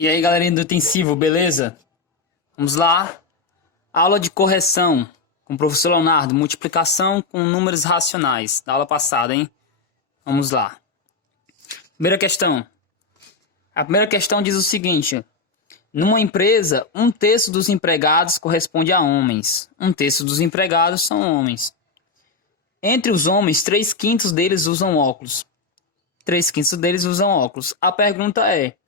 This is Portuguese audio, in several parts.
E aí, galerinha do intensivo, beleza? Vamos lá. Aula de correção com o professor Leonardo, multiplicação com números racionais, da aula passada, hein? Vamos lá. Primeira questão. A primeira questão diz o seguinte: numa empresa, um terço dos empregados corresponde a homens. Um terço dos empregados são homens. Entre os homens, 3/5 deles usam óculos. 3/5 deles usam óculos. A pergunta é: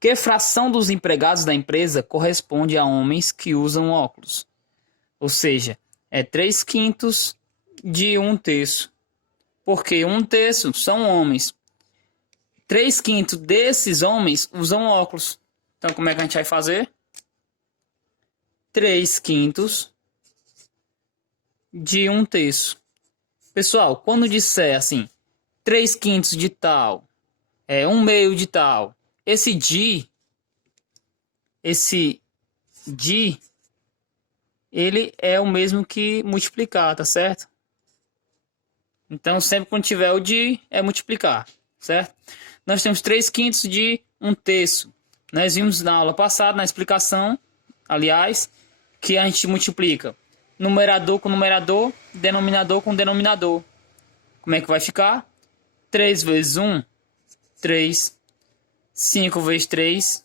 que fração dos empregados da empresa corresponde a homens que usam óculos? Ou seja, é 3/5 de um terço. Porque um terço são homens. 3/5 desses homens usam óculos. Então, como é que a gente vai fazer? 3/5 de um terço. Pessoal, quando disser assim, 3/5 de tal, 1/2 de tal, esse de, ele é o mesmo que multiplicar, tá certo? Então, sempre quando tiver o de, é multiplicar, certo? Nós temos 3/5 de um terço. Nós vimos na aula passada, na explicação, aliás, que a gente multiplica numerador com numerador, denominador com denominador. Como é que vai ficar? 3 vezes 1, 3. 5 vezes 3,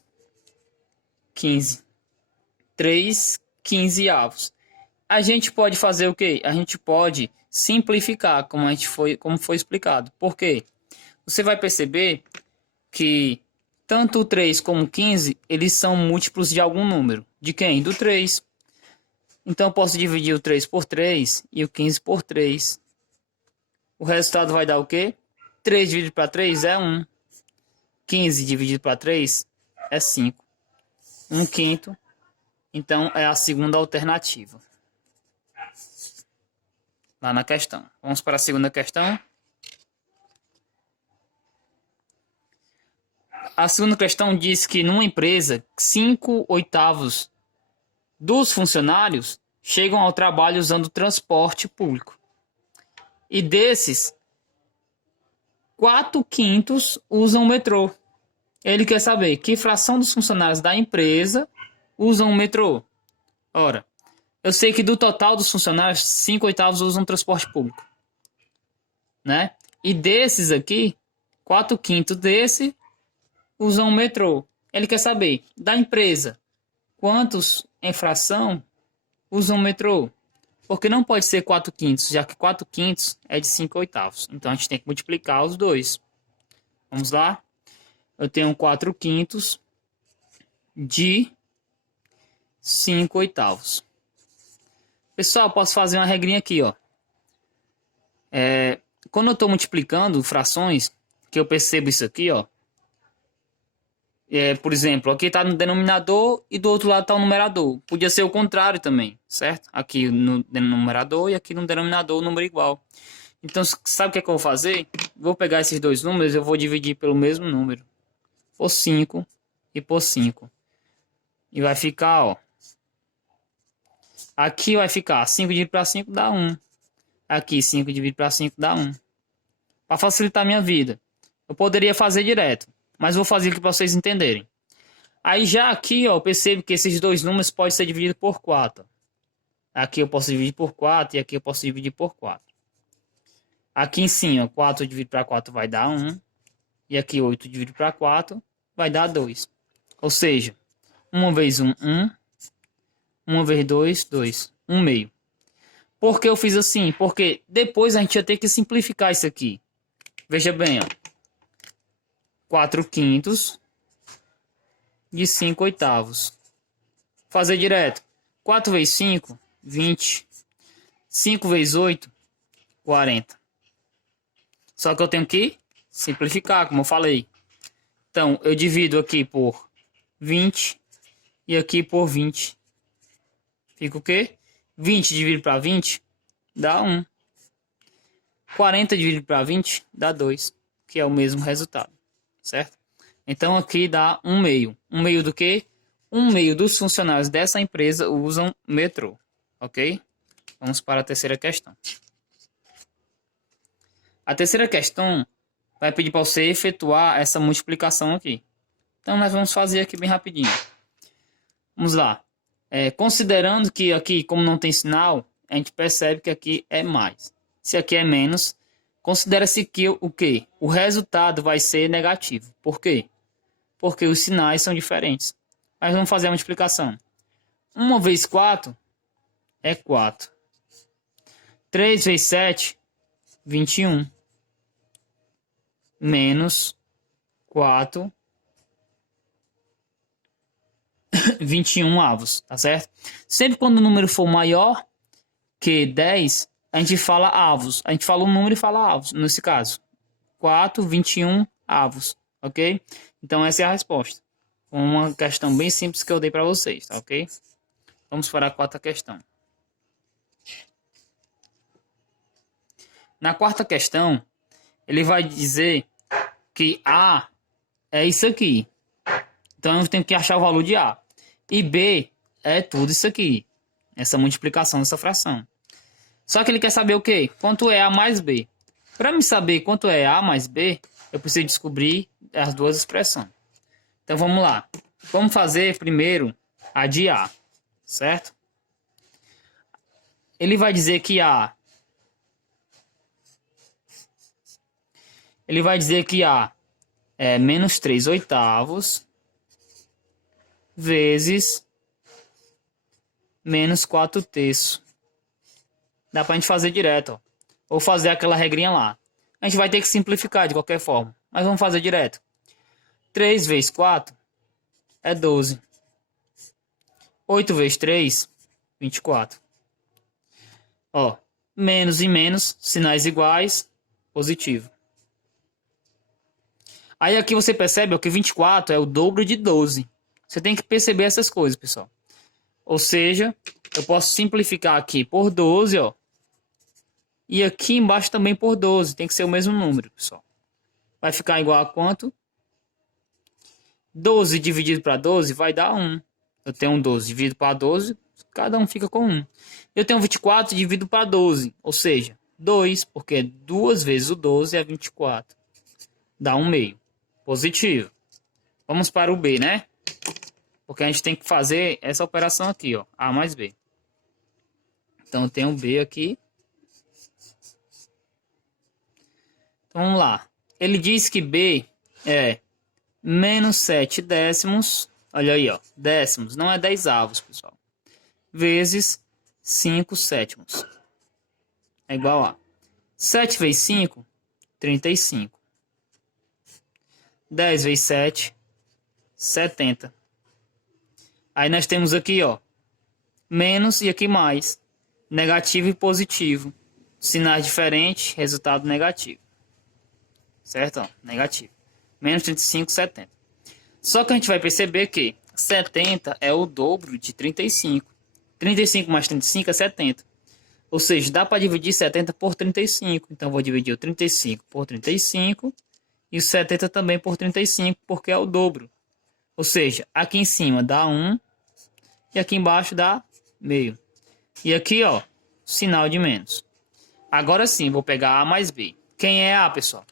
15. 3 15avos. A gente pode fazer o quê? A gente pode simplificar, como foi explicado. Por quê? Você vai perceber que tanto o 3 como o 15, eles são múltiplos de algum número. De quem? Do 3. Então eu posso dividir o 3 por 3 e o 15 por 3. O resultado vai dar o quê? 3 dividido para 3 é 1. 15 dividido para 3 é 5. 1/5. Então é a segunda alternativa. Lá na questão. Vamos para a segunda questão. A segunda questão diz que numa empresa, 5/8 dos funcionários chegam ao trabalho usando transporte público. E desses, 4/5 usam o metrô. Ele quer saber que fração dos funcionários da empresa usam o metrô. Ora, eu sei que do total dos funcionários, 5/8 usam transporte público, né? E desses aqui, 4/5 desse usam o metrô. Ele quer saber da empresa quantos em fração usam o metrô. Porque não pode ser 4/5, já que 4/5 é de 5/8. Então a gente tem que multiplicar os dois. Vamos lá? Eu tenho 4/5 de 5/8. Pessoal, posso fazer uma regrinha aqui, ó. Quando eu estou multiplicando frações, que eu percebo isso aqui, ó. Por exemplo, aqui está no denominador e do outro lado está o numerador. Podia ser o contrário também, certo? Aqui no numerador e aqui no denominador o número igual. Então, sabe o que é que eu vou fazer? Vou pegar esses dois números, eu vou dividir pelo mesmo número. Por 5 e por 5. E vai ficar, ó. Aqui vai ficar 5 dividido para 5 dá 1. Aqui 5 dividido para 5 dá 1. Para facilitar a minha vida. Eu poderia fazer direto, mas vou fazer aqui para vocês entenderem. Aí já aqui, ó, eu percebo que esses dois números podem ser divididos por 4. Aqui eu posso dividir por 4 e aqui eu posso dividir por 4. Aqui em cima, 4 dividido para 4 vai dar 1. E aqui 8 dividido para 4 vai dar 2. Ou seja, 1 vezes 1, 1. 1 vezes 2, 2. 1/2. Por que eu fiz assim? Porque depois a gente ia ter que simplificar isso aqui. Veja bem, ó. 4/5 de 5/8. Fazer direto. 4 vezes 5, 20. 5 vezes 8, 40. Só que eu tenho que simplificar, como eu falei. Então, eu divido aqui por 20 e aqui por 20. Fica o quê? 20 dividido para 20 dá 1. 40 dividido para 20 dá 2, que é o mesmo resultado, certo? Então aqui dá 1/2. 1/2 do quê? 1/2 dos funcionários dessa empresa usam metrô, ok? Vamos para a terceira questão. A terceira questão vai pedir para você efetuar essa multiplicação aqui, Então nós vamos fazer aqui bem rapidinho. Vamos lá. Considerando que aqui, como não tem sinal, a gente percebe que aqui é mais. Se aqui é menos, considera-se que o quê? O resultado vai ser negativo. Por quê? Porque os sinais são diferentes. Mas vamos fazer a multiplicação. 1 vezes 4 é 4. 3 vezes 7, 21. Menos 4, 21 avos, tá certo? Sempre quando o número for maior que 10, a gente fala avos. A gente fala um número e fala avos, nesse caso. 4, 21 avos, ok? Então essa é a resposta. Uma questão bem simples que eu dei para vocês, tá ok? Vamos para a quarta questão. Na quarta questão, ele vai dizer que A é isso aqui. Então eu tenho que achar o valor de A. E B é tudo isso aqui. Essa multiplicação dessa fração. Só que ele quer saber o quê? Quanto é A mais B. Para me saber quanto é A mais B, eu preciso descobrir as duas expressões. Então vamos lá. Vamos fazer primeiro a de A, certo? Ele vai dizer que A... Ele vai dizer que A é menos 3 oitavos vezes menos 4 terços. Dá pra gente fazer direto, ó. Ou fazer aquela regrinha lá. A gente vai ter que simplificar de qualquer forma, mas vamos fazer direto. 3 vezes 4 é 12. 8 vezes 3, 24. Ó, menos e menos, sinais iguais, positivo. Aí aqui você percebe ó, que 24 é o dobro de 12. Você tem que perceber essas coisas, pessoal. Ou seja, eu posso simplificar aqui por 12, ó. E aqui embaixo também por 12. Tem que ser o mesmo número, pessoal. Vai ficar igual a quanto? 12 dividido para 12 vai dar 1. Eu tenho um 12 dividido para 12, cada um fica com 1. Eu tenho 24 dividido para 12, ou seja, 2, porque 2 vezes o 12 é 24. Dá 1 meio. Positivo. Vamos para o B, né? Porque a gente tem que fazer essa operação aqui, ó. A mais B. Então eu tenho B aqui. Então vamos lá. Ele diz que B é menos 7 décimos. Olha aí, ó. Décimos. Não é 10 avos, pessoal. Vezes 5 sétimos. É igual a 7 vezes 5, 35. 10 vezes 7, 70. Aí nós temos aqui, ó, menos e aqui mais. Negativo e positivo. Sinais diferentes, resultado negativo. Certo? Ó, negativo. Menos 35, 70. Só que a gente vai perceber que 70 é o dobro de 35. 35 mais 35 é 70. Ou seja, dá para dividir 70 por 35. Então, vou dividir o 35 por 35. E o 70 também por 35, porque é o dobro. Ou seja, aqui em cima dá 1. E aqui embaixo dá meio. E aqui, ó, sinal de menos. Agora sim, vou pegar A mais B. Quem é A, pessoal?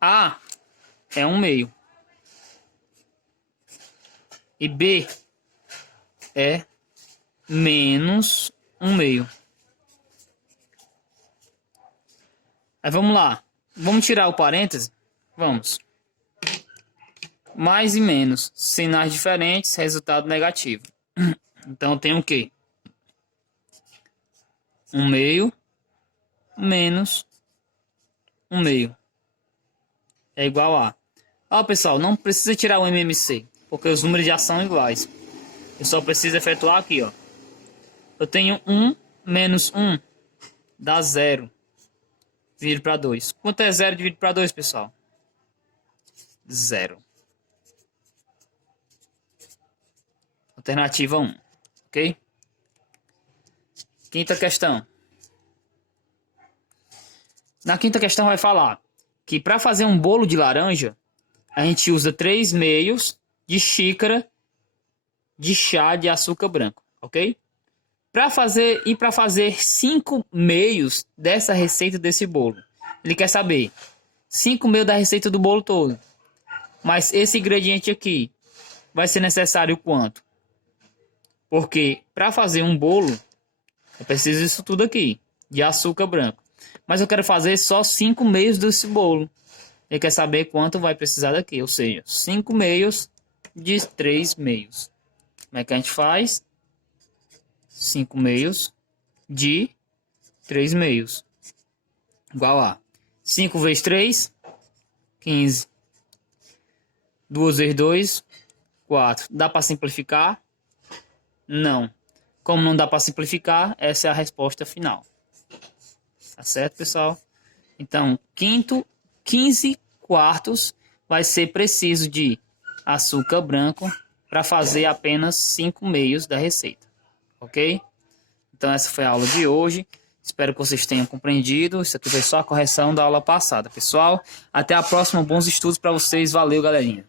A é 1 meio. E B é menos 1 meio. Aí vamos lá. Vamos tirar o parêntese? Vamos. Mais e menos. Sinais diferentes, resultado negativo. Então tem o quê? 1 meio menos 1 meio. É igual a... Ó, pessoal, não precisa tirar o MMC, porque os números já são iguais. Eu só preciso efetuar aqui, ó. Eu tenho 1 menos 1 dá 0. Dividido para 2. Quanto é 0 dividido para 2, pessoal? 0. Alternativa 1. Ok? Quinta questão. Na quinta questão vai falar que para fazer um bolo de laranja, a gente usa 3 meios de xícara de chá de açúcar branco. Ok? Para fazer 5 meios dessa receita desse bolo. Ele quer saber 5 meios da receita do bolo todo. Mas esse ingrediente aqui vai ser necessário quanto? Porque para fazer um bolo, eu preciso disso tudo aqui, de açúcar branco. Mas eu quero fazer só 5 meios desse bolo. Ele quer saber quanto vai precisar daqui, ou seja, 5 meios de 3 meios. Como é que a gente faz? 5 meios de 3 meios. Igual a 5 vezes 3, 15. 2 vezes 2, 4. Dá para simplificar? Não. Como não dá para simplificar, essa é a resposta final. Tá certo, pessoal? Então, 15 quartos vai ser preciso de açúcar branco para fazer apenas 5 meios da receita. Ok? Então, essa foi a aula de hoje. Espero que vocês tenham compreendido. Isso aqui foi só a correção da aula passada, pessoal. Até a próxima. Bons estudos para vocês. Valeu, galerinha.